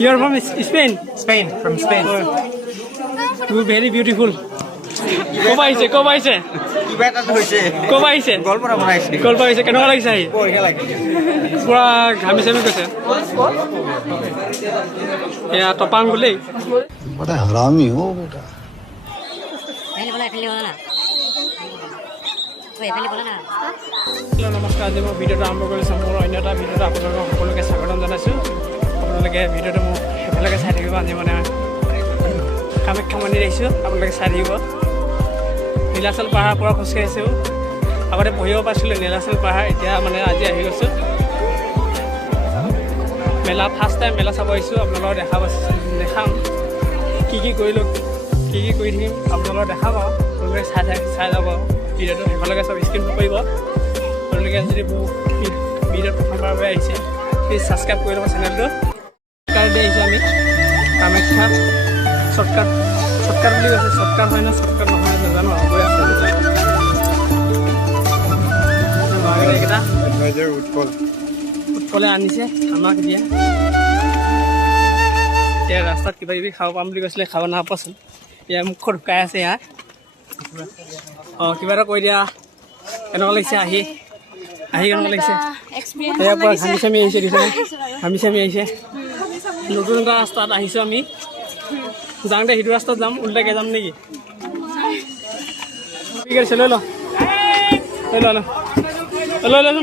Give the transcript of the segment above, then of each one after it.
You are from Spain? Spain, from Spain. You very beautiful. Koba aise? কিবা এটা হৈছে Koba aise? গল্পটা বনাইছে Kolpa aise? Keneকুৱা লাগিছে আহি? বঢ়িয়া লাগে পুৰা ঘামি চামি গৈছে এয়া টপাং গ'লেই बड़ा हरामी हो बेटा হেল্ল' নমস্কাৰ আজি মই ভিডিঅ'টো আৰম্ভ কৰিছোঁ মোৰ অন্য এটা ভিডিঅ'ত আপোনালোকক সকলোকে স্বাগতম জনাইছোঁ আপোনালোকে ভিডিঅ'টো মোক সেইফালেকে চাই থাকিব আজি মানে কামাখ্যা মন্দিৰ আহিছোঁ আপোনালোকে চাই থাকিব নীলাচল পাহাৰ পৰা খোজকাঢ়িছোঁ আগতে পঢ়িব পাৰিছিলোঁ নীলাচল পাহাৰ এতিয়া মানে আজি আহি গৈছোঁ মেলা ফাৰ্ষ্ট টাইম মেলা চাব আহিছোঁ আপোনালোকক দেখাম কি কৰিলোঁ কি কৰি থাকিম আপোনালোকক দেখাম আৰু আপোনালোকে চাই যাব ভিডিঅ'টো সেইফালেকে চব স্ক্ৰীন কৰিব আপোনালোকে যদি ভিডিঅ'ত প্ৰথমবাৰৰ বাবে আহিছে প্লিজ ছাবস্ক্ৰাইব কৰি ল'ব চেনেলটো কাৰণে আহিছোঁ আমি কামাখ্যা শ্বৰ্টকাট বুলি কৈছে শ্বৰ্টকাট হয় নে শ্বৰ্টকাট নহয় নাজানো আৰু গৈ আছোঁ এইকেইটা উৎপলে আনিছে আমাক এতিয়া ৰাস্তাত কিবা কিবি খাব পাম বুলি কৈছিলে খাব নাপাচোন এতিয়া মুখত ঢুকাই আছে ইয়াত অঁ কিবা এটা কৈ দিয়া কেনেকুৱা লাগিছে আহি কেনেকুৱা লাগিছে ইয়াৰ পৰা ঘামি চামি আহিছে দিছে ঘামি চামি আহিছে নতুন এটা ৰাস্তাত আহিছোঁ আমি যাওঁতে সেইটো ৰাস্তাত যাম উল্টাকৈ যাম নেকি ঠিক আছে লৈ লওঁ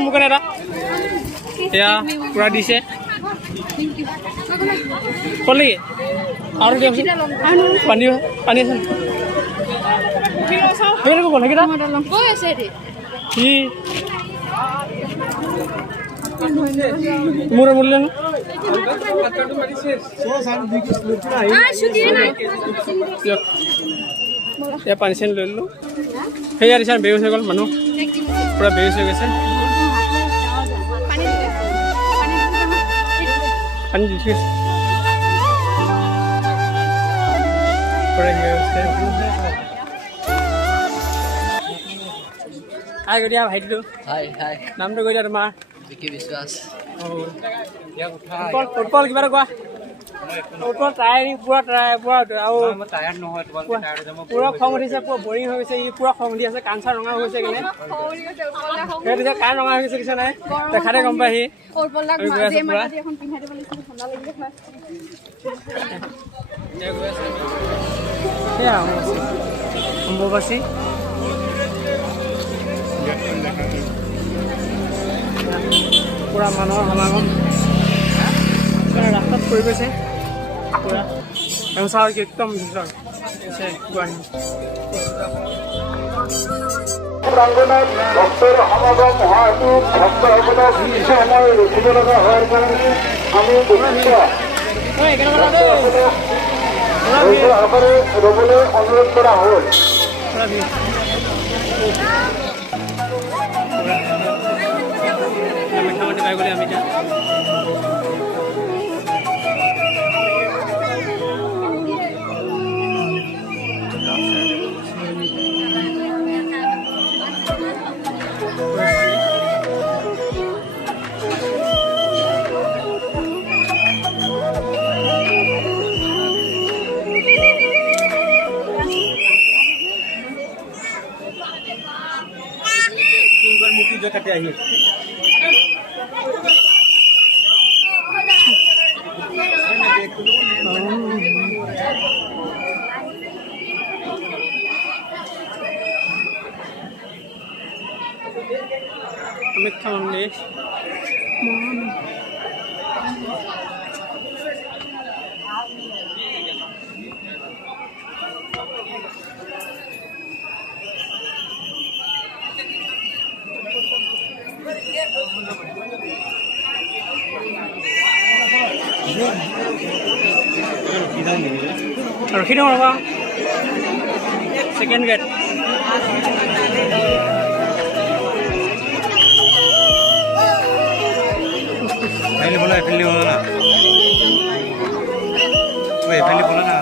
মোক এটা এয়া পূৰা দিছে ক'ল নেকি আৰু দিয়কচোন পানী আছে কি মোৰ মূল্য এয়া পানী চানী লৈ ল'লোঁ সেয়া দিছে বেহুচ হৈ গ'ল মানুহ পূৰা বেহুচ হৈ গৈছে পানী দি থৈছে হাই কৈ দিয়া ভাইটিটো নামটো কৈ দিয়া তোমাৰ বিকি বিশ্বাস উৎপল কিবা এটা কোৱা উৎপল পূৰা আৰু পূৰা খং উঠিছে পূৰা বৰিং হৈ গৈছে ই পূৰা খং উঠি আছে কাণ চাৰ ৰঙা হৈ গৈছে কেনে সেইটো কাণ ৰঙা হৈ গৈছে কিছু নাই দেখাতে গম পাই সি গৈ আছে পূৰা সেয়া অম্বুবাচী পূৰা মানুহৰ সমাগম ৰাস্তাত পৰি গৈছে পূৰা চাওঁ একদম গুৱাহাটী প্ৰাংগণত ভক্তৰ সমাগম হোৱা হেতু ভক্তসকলক কিছু সময় ৰখিব লগা হোৱাৰ কাৰণে আমি সকলে ৰ'বলৈ অনুৰোধ কৰা হ'ল পাই গ'লে আমি এতিয়া মুক্তি জগতে আহি কামাখ্যা মন্দিৰ ৰখি দিওঁ ৰ'বা ছেকেণ্ড গেট এফালে বলা না এফালে বলা না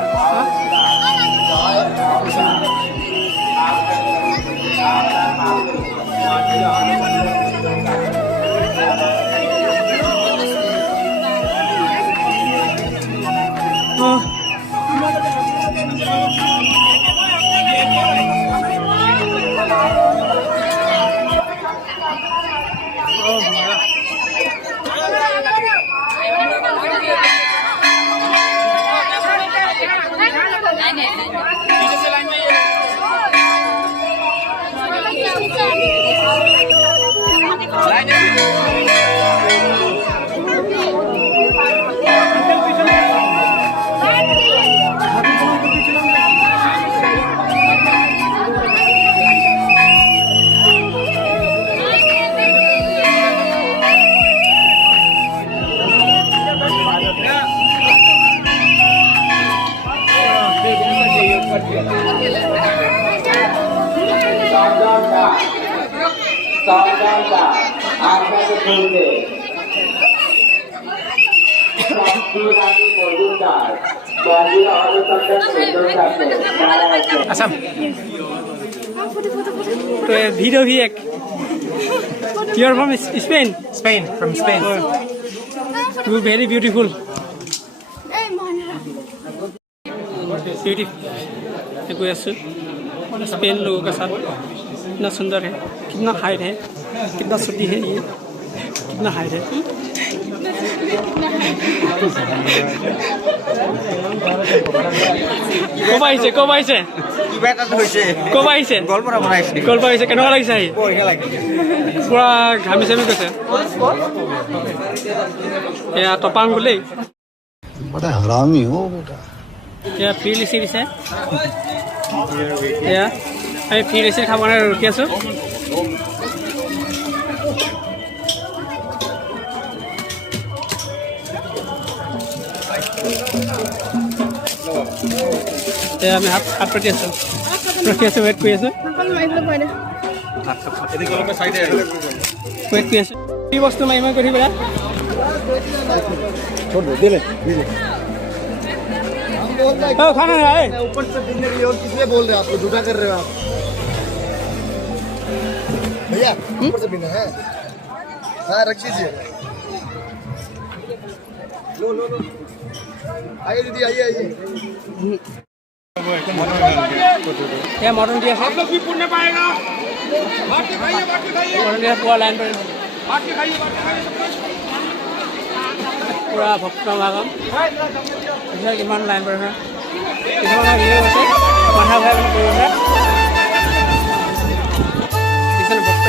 আসাম तो वीडियो भी एक you are from Spain from Spain. you very beautiful कोई ऐसे स्पेन लोगों का साथ कितना सुंदर है कितना हाइट है कितना छोटी है ये कितना हाइट है कब आइছে কিবা এটা হৈছে कब आइছে গল্পটা বনাইছে গল্প আহিছে কেনেকুৱা লাগিছে আহি বঢ়িয়া লাগে পুৰা ঘামি চামি গৈছে এয়া টপাং বোলে बड़ा हरामी हो बेटा এয়া ফ্ৰী লিচি দিছে এয়া আমি ফ্ৰী লিচি খাব কাৰণে ৰখি আছোঁ এয়া আমি হাত পাতি আছোঁ ৰখি আছোঁ ৱেইট কৰি আছোঁ ৱেইট কৰি আছোঁ কি বস্তু মাৰিম কৰি পেলাই खाना है ऊपर से बिल्ले के लिए और किसने बोल रहे हो आपको झूठा कर रहे हो आप भैया ऊपर से बिना है हाँ रख दीजिए लो आइए दीदी आइए क्या मॉडर्न दिया है मॉडर्न दिया पूरा लाइन पर पूरा भक्त भागम किमान लाइन पर है কিছুমানৰ ভিডিঅ' হৈছে মাথা ঘূৰাই মানে কৰিব আছে কিছুমান ভক্ত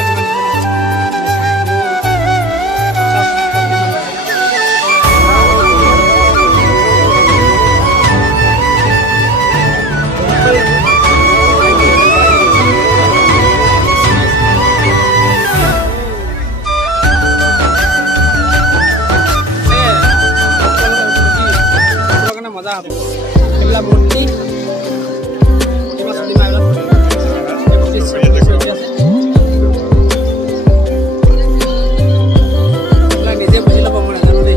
কিমান মজা হ'ব এইবিলাক মূৰ্তি নিজে বুজি ল'ব মই নাজানো দেই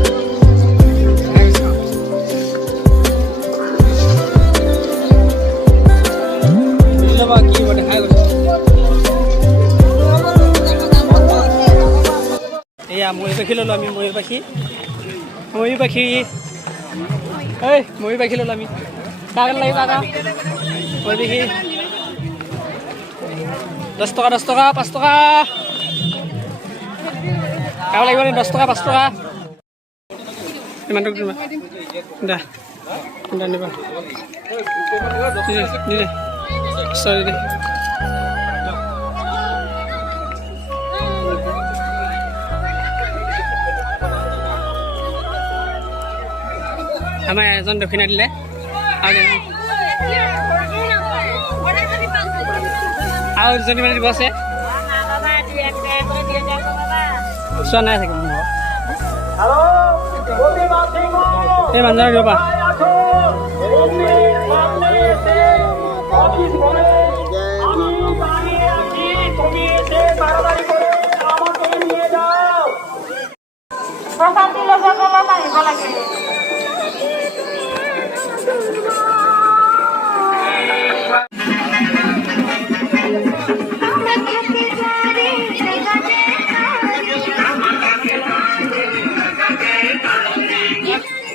বুজি ল'বা কি হ'ব দেখাই গৈছে এয়া ময়ূৰ পাখি ল'লোঁ আমি ময়ূৰ পাখি এই ময়ূৰ পাখি ল'লোঁ আমি কাক লাগিব কাকা ময়ূৰ পাখি 10 টকা 5 টকা কাক লাগিব 10 টকা 5 টকা ইমানটো দিবা দা নিবা নিলে সৰি দে আমাৰ এজন দক্ষিণা দিলে আৰু দুজনী মানে দিব আছে চোৱা নাই চাগে এই মানুহজনক দিব পা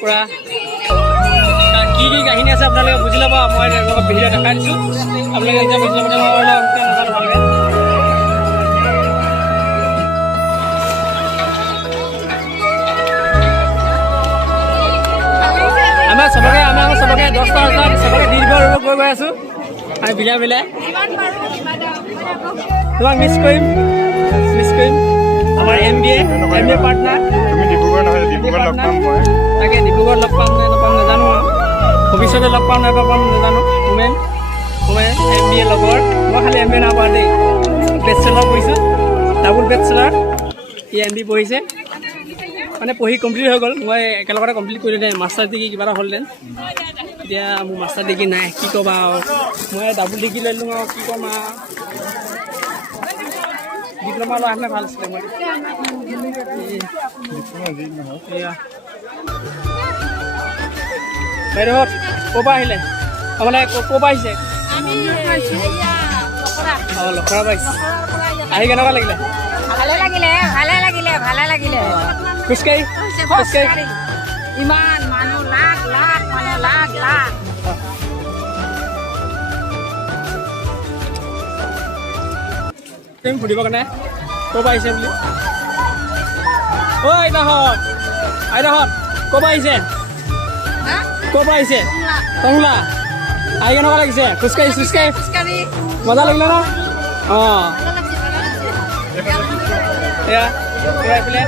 পুৰা কি কি কাহিনী আছে আপোনালোকে বুজি ল'ব মই ভিডিঅ' দেখাই দিছোঁ আপোনালোকে এতিয়া বুজি ল'ব নাজানো ভালকৈ আমাৰ চবকে 10টা চবকে দি দিব গৈ আছোঁ আমি বিলাই তোমাক মিছ কৰিম আমাৰ MBA পাৰ্টনাৰ তুমি ডিব্ৰুগড় নহয় ডিব্ৰুগড় লগ পাম মই তাকে ডিব্ৰুগড় লগ পাম নে নাপাম নাজানো আৰু ভৱিষ্যতে লগ পাম নাপাম নাজানো হোমেন MBA লগৰ মই খালি MBA নাপাওঁ দেই বেচেলাৰ পঢ়িছোঁ ডাবুল বেচেলাৰ MBA পঢ়িছে মানে পঢ়ি কমপ্লিট হৈ গ'ল মই একেলগতে কমপ্লিট কৰিলোঁ দে মাষ্টাৰ ডিগ্ৰী কিবা এটা হ'লহেঁতেন এতিয়া মোৰ মাষ্টাৰ ডিগ্ৰী নাই কি ক'বা আৰু মই ডাবুল ডিগ্ৰী লৈ ল'লোঁ আৰু কি ক'ম আৰু ডিপ্ল'মা লোৱা হ'লে ভাল আছিলে মই এয়া বাইদেউহঁত ক'ৰ পৰা আহিলে মানে ক'ৰ পৰা আহিছে অঁ লখৰা পৰা আহিছে আহি কেনেকুৱা লাগিলে ভালে লাগিলে খোজকাঢ়ি ইমান মানুহ লাখ তুমি সুধিব কাৰণে ক'ৰ পৰা আহিছে বুলি ঐ আইতাহঁত ক'ৰ পৰা আহিছে টংলা আহি কেনেকুৱা লাগিছে খোজকাঢ়ি মজা লাগিলে ন অঁ এয়া এইফালে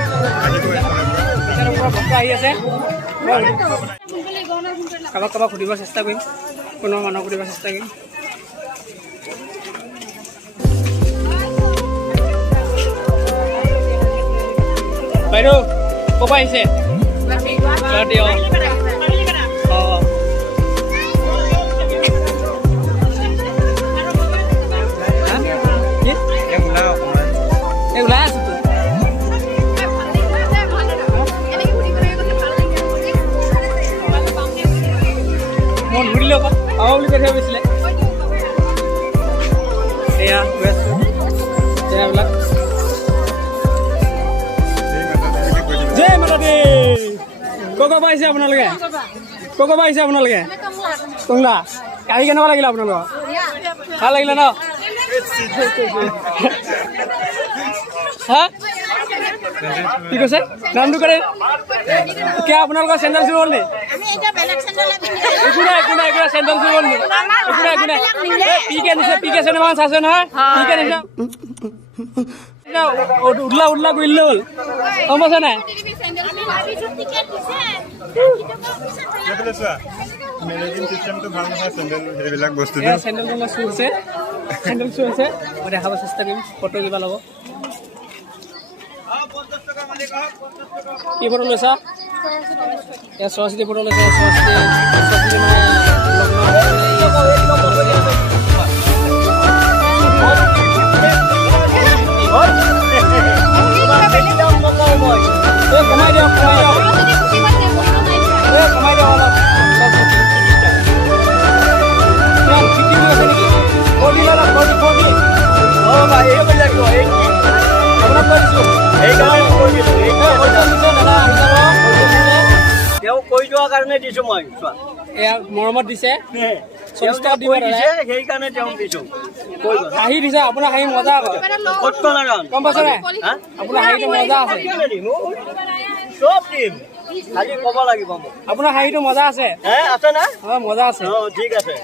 ভক্ত আহি আছে কাৰোবাক সুধিব চেষ্টা কৰিম কোনো মানুহক সুধিব চেষ্টা কৰিম বাইদেউ ক'ৰ পৰা আহিছে ওলাই আছো মন ঘূৰিলে আকৌ পাব বুলি কৈ থৈ গৈছিলে এয়া গৈ আছো এয়াবিলাক জয় মাতা দে ক'ৰ পৰা আহিছে আপোনালোকে টংলা আহি কেনেকুৱা লাগিলে আপোনালোকৰ ভাল লাগিলে ন হা কি কৈছে নামটো কৰে কিয় আপোনালোকৰ চেণ্ডেল চুৰ হ'ল নি একো নাই চেণ্ডেল চুৰ হ'ল নি একো নাই পিকে চিনেমা চাইছে নহয় পিকে নিছে উদলা কৰিলে হ'ল গম পাইছে নাই চেণ্ডেল চুৰ হৈছে মই দেখাব চেষ্টা কৰিম ফটো কিবা ল'ব কি ফটো লৈছা এয়া সৰস্বতী ফটো লৈছে সৰস্বতী মানে কমাই দিয়ক অলপ তেওঁ কৈ যোৱাৰ কাৰণে দিছো মই এয়া মৰমত দিছে 40 টকা দিব সেইকাৰণে তেওঁক দিছো হাঁহি দিছে আপোনাৰ হাঁহি মজা আকৌ গম পাইছে নাই আপোনাৰ হাঁহিটো মজা আছে চব দিম খালি ক'ব লাগিব মোক আপোনাৰ হাঁহিটো মজা আছে আছে না মজা আছে ঠিক আছে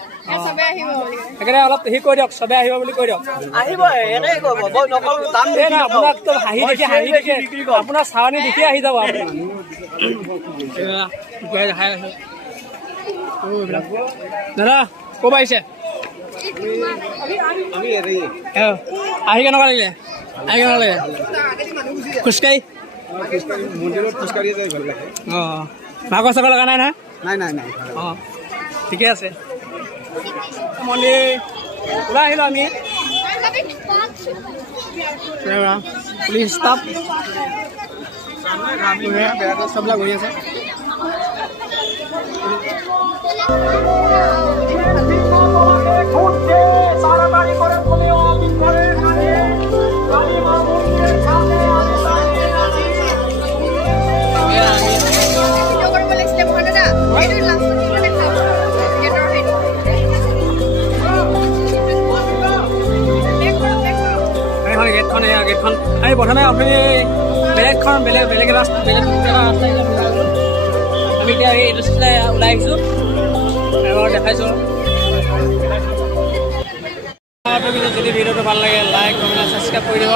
সেইকাৰণে অলপ হেৰি কৈ দিয়ক চবে আহিব বুলি কৈ দিয়ক আহিব এনেই ক'ব মই নকলো দাম আপোনাক হাঁহি দেখি আপোনাৰ চাৱনি দেখি আহি যাব দাদা ক'ৰ পৰা আহিছে আহি কেনেকুৱা লাগিলে খোজকাঢ়ি অঁ ভাগৰ চাগৰ লগা নাই নাই অঁ ঠিকে আছে মন্দিৰ ওলাই আহিলোঁ আমি পুলিচ ষ্টাফ চববিলাক গৈ আছে গেটখন আমি প্ৰথমে আপুনি বেলেগখন বেলেগ আমি এতিয়া এইটো ওলাই আহিছোঁ দেখাইছোঁ যদি ভিডিঅ'টো ভাল লাগে লাইক কমেণ্ট ছাবস্ক্ৰাইব কৰি দিব